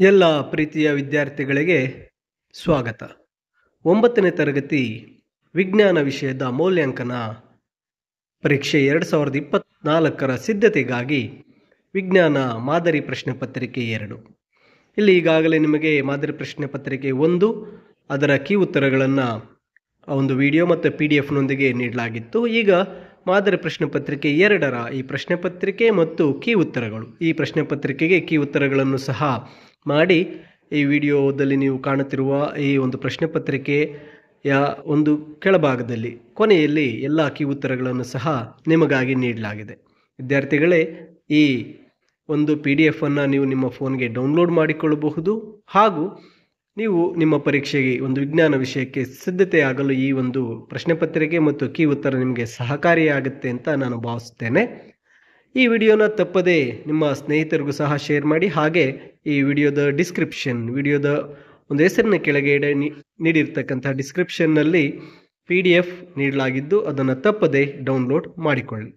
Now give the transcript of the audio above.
ಎಲ್ಲ ಪ್ರೀತಿಯ ವಿದ್ಯಾರ್ಥಿಗಳಿಗೆ ಸ್ವಾಗತ. 9ನೇ ತರಗತಿ ವಿಜ್ಞಾನ ವಿಷಯದ ಮೌಲ್ಯಾಂಕನ ಪರೀಕ್ಷೆ 2024ರ ಸಿದ್ಧತೆಗಾಗಿ ವಿಜ್ಞಾನ ಮಾದರಿ ಪ್ರಶ್ನೆ ಪತ್ರಿಕೆ 2. ಇಲ್ಲಿ ಈಗಾಗಲೇ ನಿಮಗೆ ಮಾದರಿ ಪ್ರಶ್ನೆ ಪತ್ರಿಕೆ 1 ಅದರ ಕೀ ಉತ್ತರಗಳನ್ನು ಒಂದು ವಿಡಿಯೋ ಮತ್ತು PDF-ನೊಂದಿಗೆ ನೀಡಲಾಗಿತ್ತು. ಈಗ ಮಾದರಿ ಪ್ರಶ್ನೆ ಪತ್ರಿಕೆ 2ರ ಈ ಪ್ರಶ್ನೆ ಪತ್ರಿಕೆ ಮತ್ತು ಕೀ ಉತ್ತರಗಳು, ಈ ಪ್ರಶ್ನೆ ಪತ್ರಿಕೆಗೆ ಕೀ ಉತ್ತರಗಳನ್ನು ಸಹ ಮಾಡಿ ಈ ವಿಡಿಯೋದಲ್ಲಿ ನೀವು ಕಾಣುತ್ತಿರುವ ಈ ಒಂದು ಪ್ರಶ್ನೆ ಪತ್ರಿಕೆಯ ಒಂದು ಕೆಳಭಾಗದಲ್ಲಿ ಕೊನೆಯಲ್ಲಿ ಎಲ್ಲ ಕೀ ಉತ್ತರಗಳನ್ನು ಸಹ ನಿಮಗಾಗಿ ನೀಡಲಾಗಿದೆ. ವಿದ್ಯಾರ್ಥಿಗಳೇ, ಈ ಒಂದು PDF-ಅನ್ನು ನೀವು ನಿಮ್ಮ ಫೋನ್ಗೆ ಡೌನ್ಲೋಡ್ ಮಾಡಿಕೊಳ್ಳಬಹುದು ಹಾಗೂ ನೀವು ನಿಮ್ಮ ಪರೀಕ್ಷೆಗೆ ಒಂದು ವಿಜ್ಞಾನ ವಿಷಯಕ್ಕೆ ಸಿದ್ಧತೆಯಾಗಲು ಈ ಒಂದು ಪ್ರಶ್ನೆ ಪತ್ರಿಕೆ ಮತ್ತು ಕೀ ಉತ್ತರ ನಿಮಗೆ ಸಹಕಾರಿಯಾಗುತ್ತೆ ಅಂತ ನಾನು ಭಾವಿಸ್ತೇನೆ. ಈ ವಿಡಿಯೋನ ತಪ್ಪದೇ ನಿಮ್ಮ ಸ್ನೇಹಿತರಿಗೂ ಸಹ ಶೇರ್ ಮಾಡಿ. ಹಾಗೆ ಈ ವಿಡಿಯೋದ ವಿಡಿಯೋದ ಒಂದು ಹೆಸರಿನ ಕೆಳಗೆ ನೀಡಿರ್ತಕ್ಕಂಥ ಡಿಸ್ಕ್ರಿಪ್ಷನ್ನಲ್ಲಿ PDF ನೀಡಲಾಗಿದ್ದು ಅದನ್ನು ತಪ್ಪದೇ ಡೌನ್ಲೋಡ್ ಮಾಡಿಕೊಳ್ಳಿ.